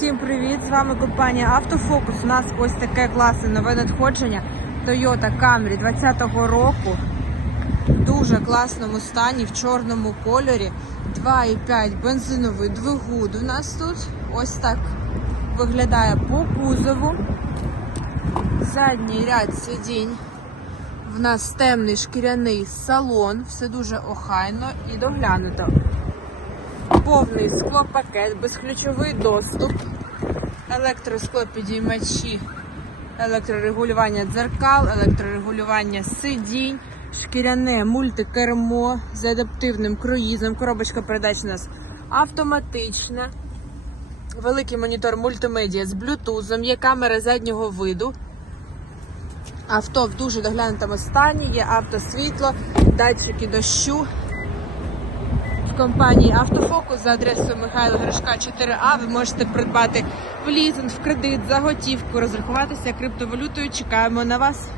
Всім привіт! З вами компанія Автофокус. У нас ось таке класне нове надходження Toyota Camry 20-го року. В дуже класному стані, в чорному кольорі. 2,5 бензиновий двигун. У нас тут ось так виглядає по кузову. Задній ряд сидінь. В нас темний шкіряний салон, все дуже охайно і доглянуто повний склопакет, безключовий доступ, електросклопідіймачі, електрорегулювання дзеркал, електрорегулювання сидінь, шкіряне мультикермо з адаптивним круїзом. Коробочка передач у нас автоматична. Великий монітор мультимедіа з блютузом, є камера заднього виду. Авто в дуже доглянутому стані, є автосвітло, датчики дощу компанії Автофокус за адресою Михайла Гришка 4А. Ви можете придбати в лізинг, в кредит, за готівку, розрахуватися криптовалютою. Чекаємо на вас.